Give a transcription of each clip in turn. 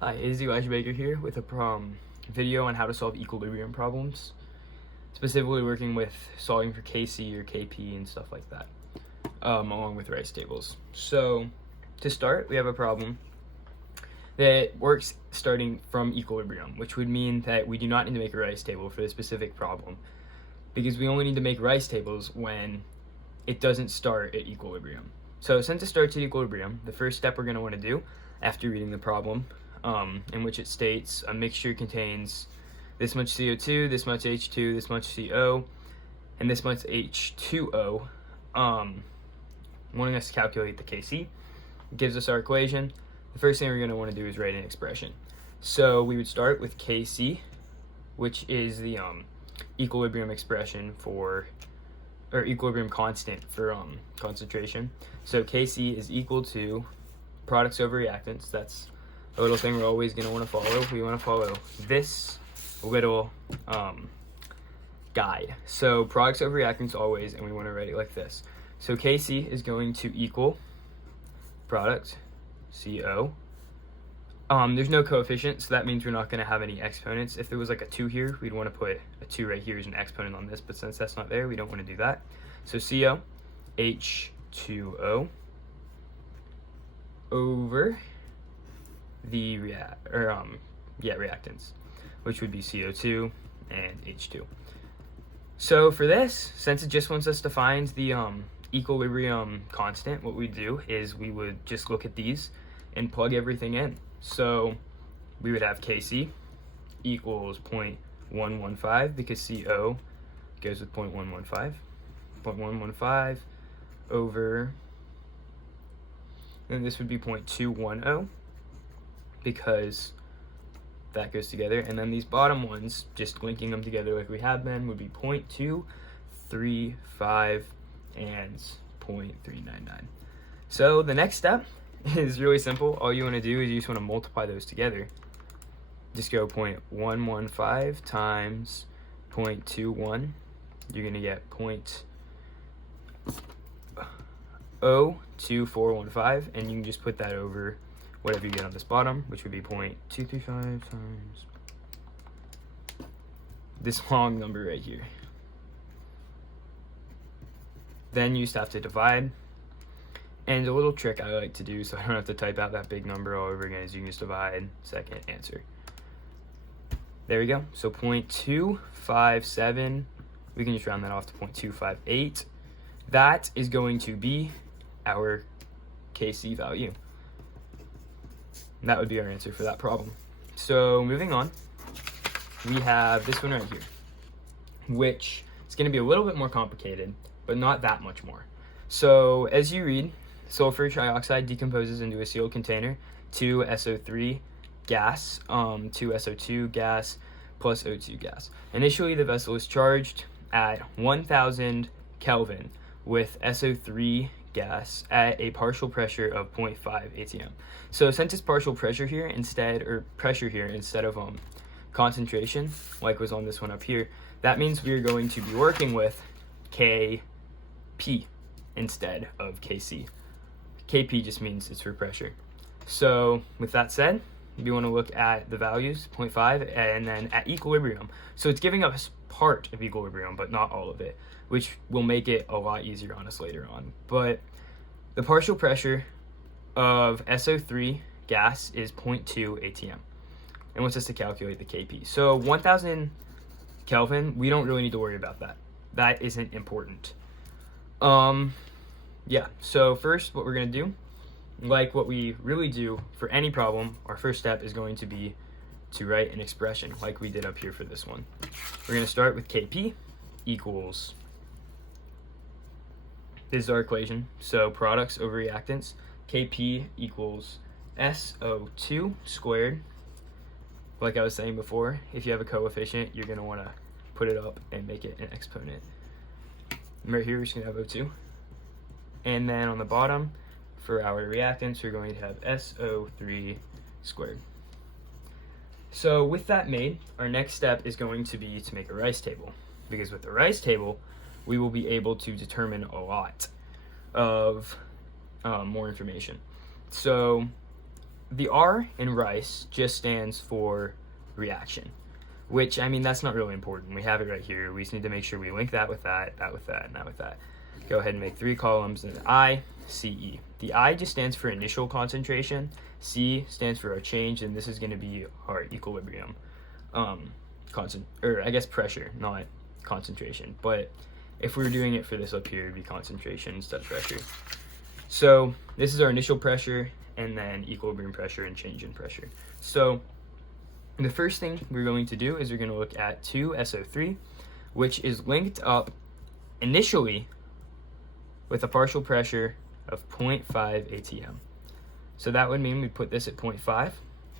Hi, it is Elijah Baker here with a video on how to solve equilibrium problems, specifically working with solving for Kc or Kp and stuff like that, along with rice tables. So to start, we have a problem that works starting from equilibrium, which would mean that we do not need to make a rice table for this specific problem, because we only need to make rice tables when it doesn't start at equilibrium. So since it starts at equilibrium, the first step we're going to want to do after reading the problem, in which it states a mixture contains this much CO2, this much H2, this much CO, and this much H2O, wanting us to calculate the Kc. It gives us our equation. The first thing we're going to want to do is write an expression. So we would start with Kc, which is the equilibrium expression for, or equilibrium constant for concentration. So Kc is equal to products over reactants. That's a little thing we're always going to want to follow. We want to follow this little guide. So products over reactants always, and we want to write it like this. So Kc is going to equal product, CO. There's no coefficient, so that means we're not going to have any exponents. If there was like a 2 here, we'd want to put a 2 right here as an exponent on this, but since that's not there, we don't want to do that. So CO, H2O, over the reactants, which would be CO2 and H2. So for this, since it just wants us to find the equilibrium constant, what we do is we would just look at these and plug everything in. So we would have Kc equals 0.115 because CO goes with 0.115. 0.115 over, and this would be 0.210 because that goes together, and then these bottom ones, just linking them together like we have been, would be 0.235 and 0.399. So the next step is really simple. All you want to do is you just want to multiply those together. Just go 0.115 times 0.21. You're going to get 0.02415, and you can just put that over whatever you get on this bottom, which would be 0.235 times this long number right here. Then you just have to divide. And a little trick I like to do so I don't have to type out that big number all over again is you can just divide second answer. There we go. So 0.257, we can just round that off to 0.258. That is going to be our Kc value. And that would be our answer for that problem. So moving on, we have this one right here, which is going to be a little bit more complicated, but not that much more. So as you read, sulfur trioxide decomposes into a sealed container, 2SO3 gas, 2SO2 gas, plus O2 gas. Initially, the vessel is charged at 1000 Kelvin with SO3 gas at a partial pressure of 0.5 atm. So since it's partial pressure here instead of concentration, like was on this one up here, that means we're going to be working with Kp instead of Kc. Kp just means it's for pressure. So with that said, we want to look at the values, 0.5, and then at equilibrium. So it's giving us part of equilibrium, but not all of it, which will make it a lot easier on us later on. But the partial pressure of SO3 gas is 0.2 atm. It wants us to calculate the Kp. So 1000 Kelvin, we don't really need to worry about that. That isn't important. Yeah, so first what we're going to do, like what we really do for any problem, our first step is going to be to write an expression like we did up here for this one. We're going to start with Kp equals, this is our equation, so products over reactants, Kp equals SO2 squared. Like I was saying before, if you have a coefficient, you're going to want to put it up and make it an exponent. Right here, we're just going to have O2. And then on the bottom, for our reactants, we're going to have SO3 squared. So with that made, our next step is going to be to make a rice table. Because with the rice table, we will be able to determine a lot of more information. So the R in rice just stands for reaction, which, I mean, that's not really important. We have it right here. We just need to make sure we link that with that, that with that, and that with that. Go ahead and make 3 columns, and I, C, E. The I just stands for initial concentration. C stands for our change, and this is going to be our equilibrium. Pressure, not concentration. But if we were doing it for this up here, it'd be concentration instead of pressure. So this is our initial pressure, and then equilibrium pressure and change in pressure. So the first thing we're going to do is we're going to look at 2SO3, which is linked up initially with a partial pressure of 0.5 atm. So that would mean we put this at 0.5,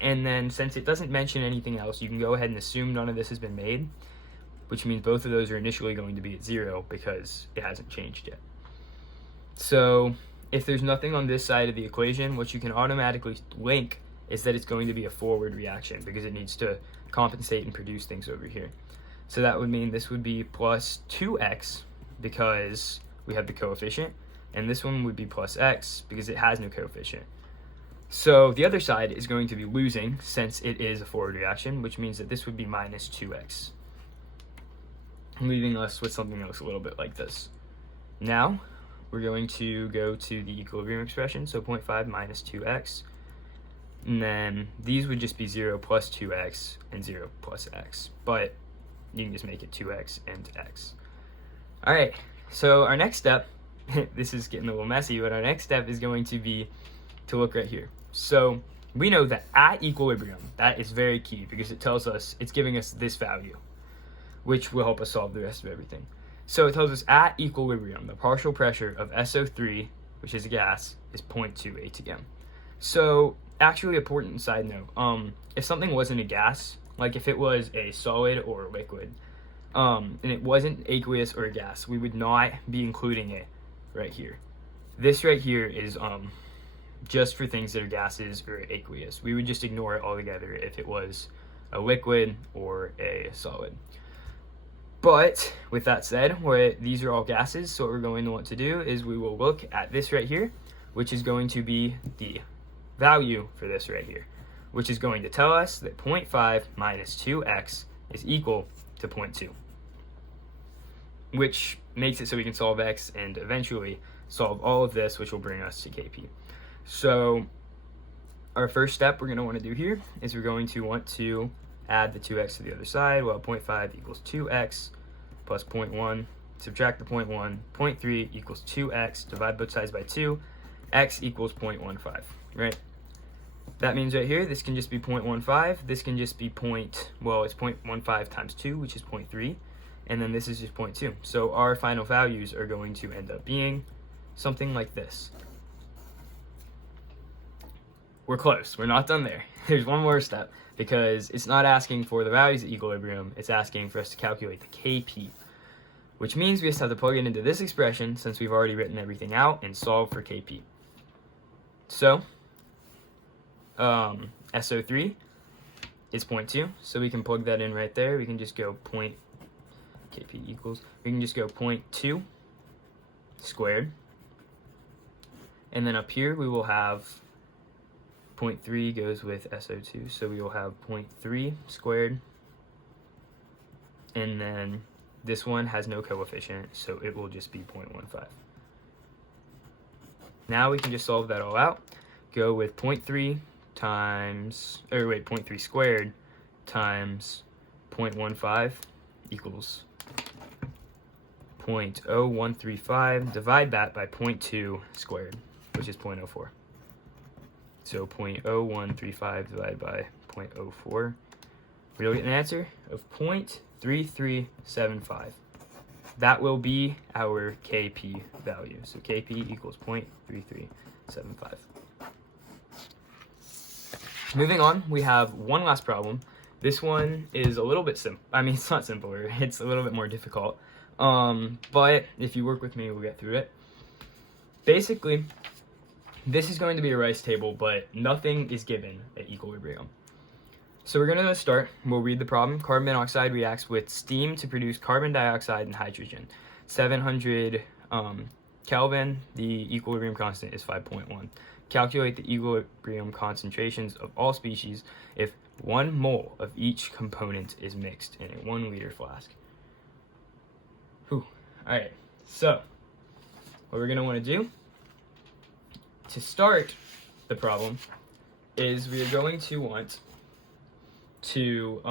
and then since it doesn't mention anything else, you can go ahead and assume none of this has been made, which means both of those are initially going to be at 0 because it hasn't changed yet. So if there's nothing on this side of the equation, what you can automatically link is that it's going to be a forward reaction because it needs to compensate and produce things over here. So that would mean this would be plus 2x because we have the coefficient, and this one would be plus x because it has no coefficient. So the other side is going to be losing since it is a forward reaction, which means that this would be minus 2x, leaving us with something else a little bit like this. Now we're going to go to the equilibrium expression, so 0.5 minus 2x, and then these would just be 0 plus 2x and 0 plus x, but you can just make it 2x and x. All right, so our next step, this is getting a little messy, but our next step is going to be to look right here. So we know that at equilibrium, that is very key because it tells us, it's giving us this value, which will help us solve the rest of everything. So it tells us at equilibrium, the partial pressure of SO3, which is a gas, is 0.2 atm. So actually, important side note, if something wasn't a gas, like if it was a solid or a liquid, and it wasn't aqueous or a gas, we would not be including it right here. This right here is just for things that are gases or aqueous. We would just ignore it altogether if it was a liquid or a solid. But with that said, these are all gases, so what we're going to want to do is we will look at this right here, which is going to be the value for this right here, which is going to tell us that 0.5 minus 2x is equal to 0.2, which makes it so we can solve x and eventually solve all of this, which will bring us to Kp. So our first step we're going to want to do here is we're going to want to add the 2x to the other side. Well, 0.5 equals 2x plus 0.1, subtract the 0.1, 0.3 equals 2x, divide both sides by 2, x equals 0.15, right? That means right here, this can just be 0.15, this can just be it's 0.15 times 2, which is 0.3, and then this is just 0.2. So our final values are going to end up being something like this. We're close, we're not done there. There's one more step, because it's not asking for the values at equilibrium, it's asking for us to calculate the Kp, which means we just have to plug it into this expression since we've already written everything out and solve for Kp. So, SO3 is 0.2, so we can plug that in right there. We can just go Kp equals, we can just go 0.2 squared, and then up here we will have 0.3 goes with SO2, so we will have 0.3 squared, and then this one has no coefficient, so it will just be 0.15. Now we can just solve that all out. Go with 0.3 squared times 0.15 equals 0.0135. Divide that by 0.2 squared, which is 0.04. So 0.0135 divided by 0.04. We'll get an answer of 0.3375. That will be our Kp value. So Kp equals 0.3375. Moving on, we have one last problem. This one is a little bit simple. I mean, it's not simpler. It's a little bit more difficult. But if you work with me, we'll get through it. Basically, this is going to be a rice table, but nothing is given at equilibrium. So we're going to start. We'll read the problem. Carbon monoxide reacts with steam to produce carbon dioxide and hydrogen. 700 Kelvin, the equilibrium constant is 5.1. calculate the equilibrium concentrations of all species if 1 mole of each component is mixed in a 1 liter flask. Alright, so what we're going to want to do to start the problem is we are going to want to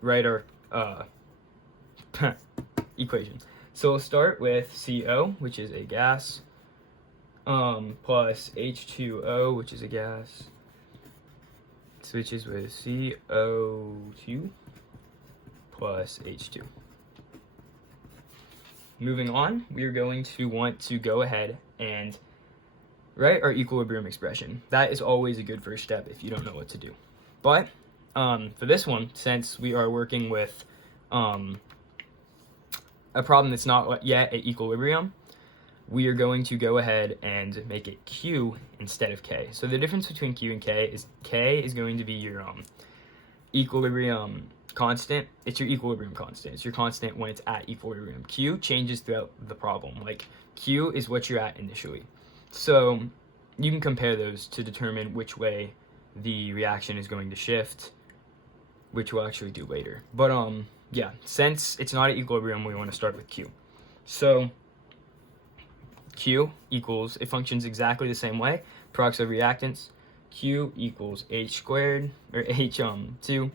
write our equation. So we'll start with CO, which is a gas, plus H2O, which is a gas, switches with CO2 plus H2. Moving on, we are going to want to go ahead and write our equilibrium expression. That is always a good first step if you don't know what to do. But for this one, since we are working with a problem that's not yet at equilibrium, we are going to go ahead and make it Q instead of K. So the difference between Q and K is going to be your equilibrium constant. It's your equilibrium constant. It's your constant when it's at equilibrium. Q changes throughout the problem. Like Q is what you're at initially. So you can compare those to determine which way the reaction is going to shift, which we'll actually do later. But yeah, since it's not at equilibrium, we want to start with Q. So Q equals, it functions exactly the same way, products of reactants. Q equals H squared, or H2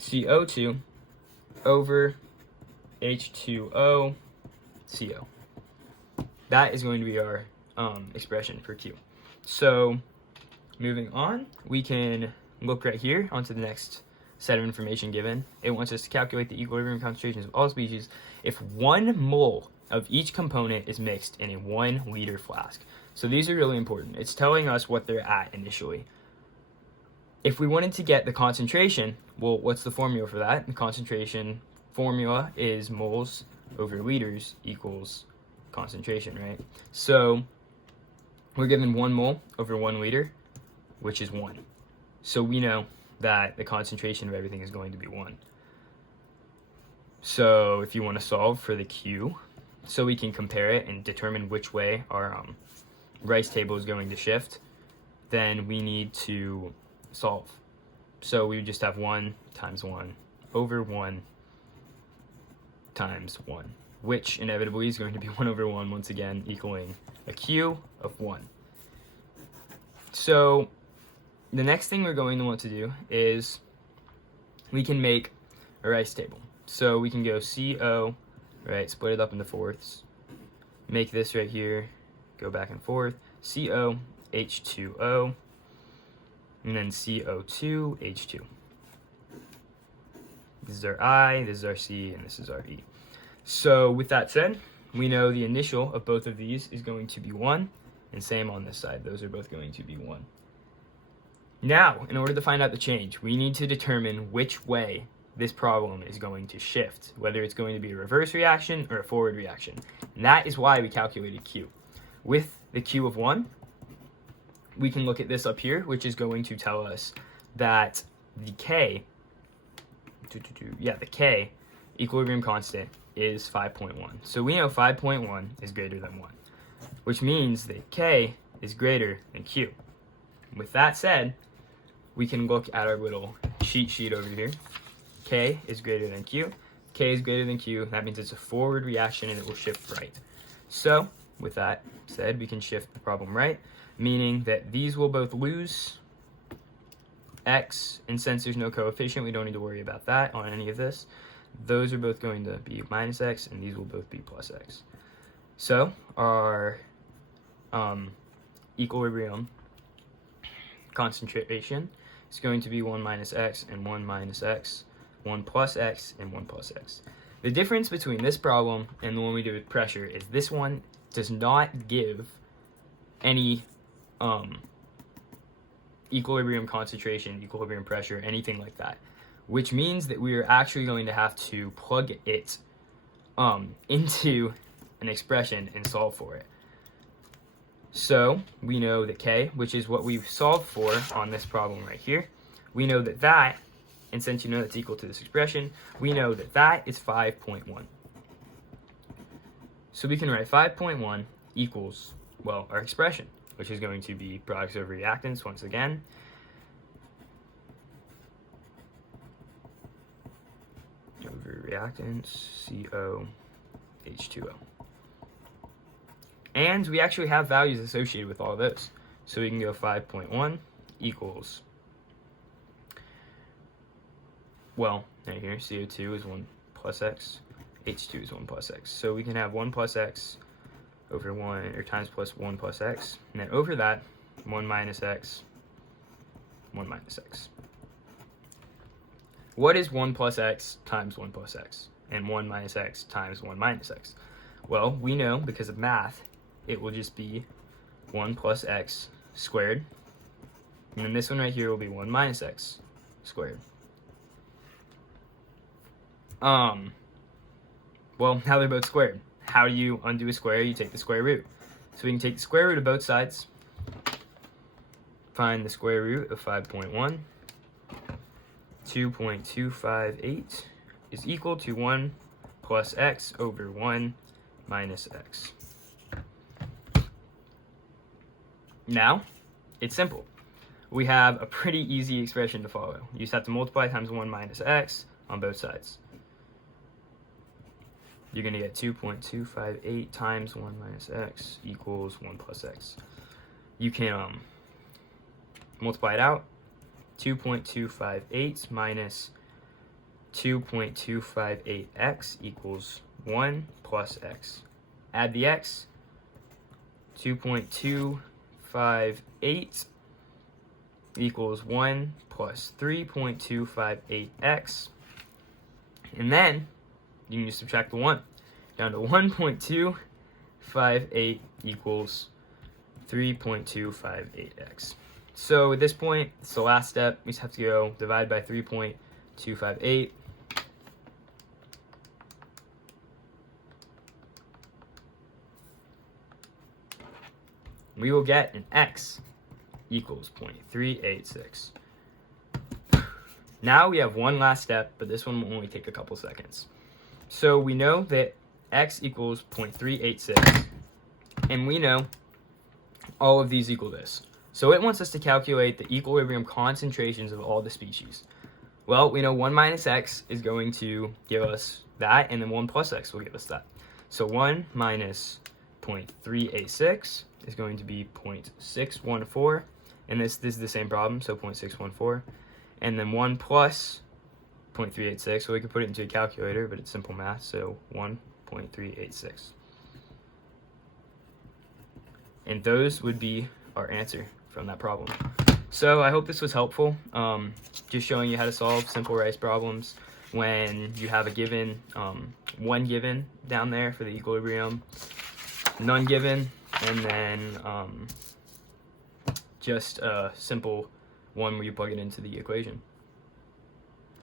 CO2 over H2O CO. That is going to be our expression for Q. So moving on, we can look right here onto the next set of information given. It wants us to calculate the equilibrium concentrations of all species if 1 mole of each component is mixed in a 1 liter flask. So these are really important. It's telling us what they're at initially. If we wanted to get the concentration, well, what's the formula for that? The concentration formula is moles over liters equals concentration, right? So we're given 1 mole over 1 liter, which is 1. So we know that the concentration of everything is going to be 1. So if you want to solve for the Q, so we can compare it and determine which way our rice table is going to shift, then we need to solve. So we just have 1 times 1 over 1 times 1, which inevitably is going to be 1 over 1 once again, equaling a Q of 1. So the next thing we're going to want to do is we can make a rice table. So we can go CO, right, split it up into fourths, make this right here, go back and forth, CO, H2O, and then CO2, H2. This is our I, this is our C, and this is our E. So with that said, we know the initial of both of these is going to be 1, and same on this side. Those are both going to be 1. Now, in order to find out the change, we need to determine which way this problem is going to shift, whether it's going to be a reverse reaction or a forward reaction. And that is why we calculated Q. With the Q of 1, we can look at this up here, which is going to tell us that the K, the K equilibrium constant is 5.1. So we know 5.1 is greater than 1, which means that K is greater than Q. With that said, we can look at our little cheat sheet over here. K is greater than Q. K is greater than Q. That means it's a forward reaction and it will shift right. So with that said, we can shift the problem right, meaning that these will both lose X, and since there's no coefficient, we don't need to worry about that on any of this. Those are both going to be minus X, and these will both be plus X. So our equilibrium concentration is going to be 1 minus X and 1 minus X, 1 plus X and 1 plus X. The difference between this problem and the one we did with pressure is this one does not give any equilibrium concentration, equilibrium pressure, anything like that, which means that we are actually going to have to plug it into an expression and solve for it. So we know that K, which is what we've solved for on this problem right here, we know that that, and since you know that's equal to this expression, we know that that is 5.1. So we can write 5.1 equals well, our expression, which is going to be products over reactants once again. Over reactants, CO, H2O. And we actually have values associated with all of those. So we can go 5.1 equals, well, right here, CO2 is 1 plus X, H2 is 1 plus X. So we can have 1 plus X over 1, or times plus 1 plus X. And then over that, 1 minus X, 1 minus X. What is 1 plus X times 1 plus X? And 1 minus X times 1 minus X? Well, we know because of math, it will just be 1 plus X squared. And then this one right here will be 1 minus X squared. Well, now they're both squared. How do you undo a square? You take the square root. So we can take the square root of both sides. Find the square root of 5.1. 2.258 is equal to 1 plus X over 1 minus X. Now, it's simple. We have a pretty easy expression to follow. You just have to multiply times 1 minus X on both sides. You're going to get 2.258 times 1 minus X equals 1 plus X. You can multiply it out. 2.258 minus 2.258x equals 1 plus X. Add the X. 2.258 equals 1 plus 3.258x. And then you can just subtract the 1. Down to 1.258 equals 3.258x. So at this point, it's the last step. We just have to go divide by 3.258. We will get an X equals 0.386. Now we have one last step, but this one will only take a couple seconds. So we know that X equals 0.386, and we know all of these equal this. So it wants us to calculate the equilibrium concentrations of all the species. Well, we know 1 minus X is going to give us that, and then 1 plus X will give us that. So 1 minus 0.386 is going to be 0.614, and this is the same problem, so 0.614. And then 1 plus 0.386, so we could put it into a calculator, but it's simple math, so 1.386. And those would be our answer from that problem. So I hope this was helpful, just showing you how to solve simple rice problems when you have a given, one given down there for the equilibrium, none given, and then just a simple one where you plug it into the equation.